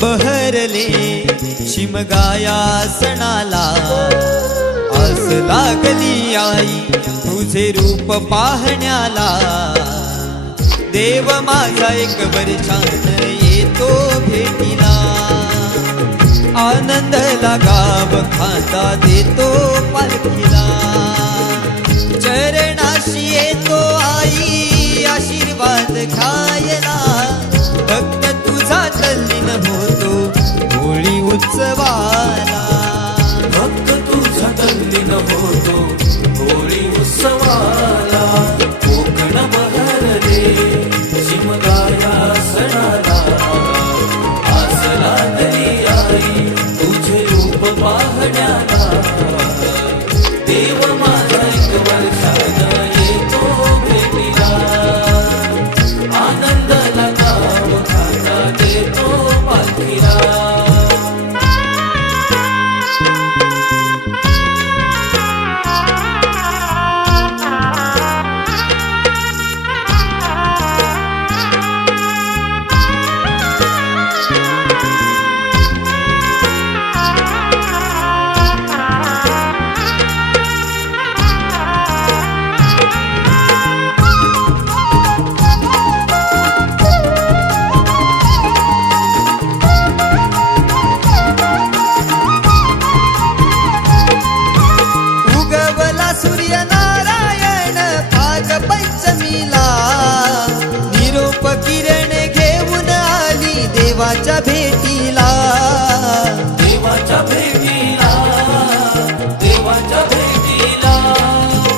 बहरले शिमगाया सणाला, आस लागली आई तुझे रूप पाहण्याला। देव माझा एक वर्षान येतो भेटीला, आनंद गाव खाता देतो पालखीला। चरणाशी येतो आई आशीर्वाद खायला, भक्त तुझा तल्लीन होतो होळी उत्सवाला। भक्त तुझा तल्लीन होतो होळी उत्सवाला। कोकण बहरले शिमगाया सणाला, आस लागली आई तुझे रूप पाहण्याला। देव माझा एक वर्षान येतो भेटीला, आनंदाला गाव खाता देतो पालखीला। सूर्यनारायण भाग पंचमीला, निरोप किरण घेऊन आली देवाच्या भेटीला। देवाच्या भेटीला, देवाच्या भेटीला।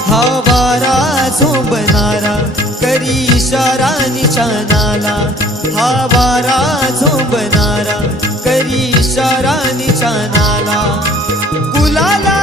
हा वारा झोंबणारा करी इशारा निशाणाला, हा वारा झोंबणारा करी इशारा निशाणाला। गुलाला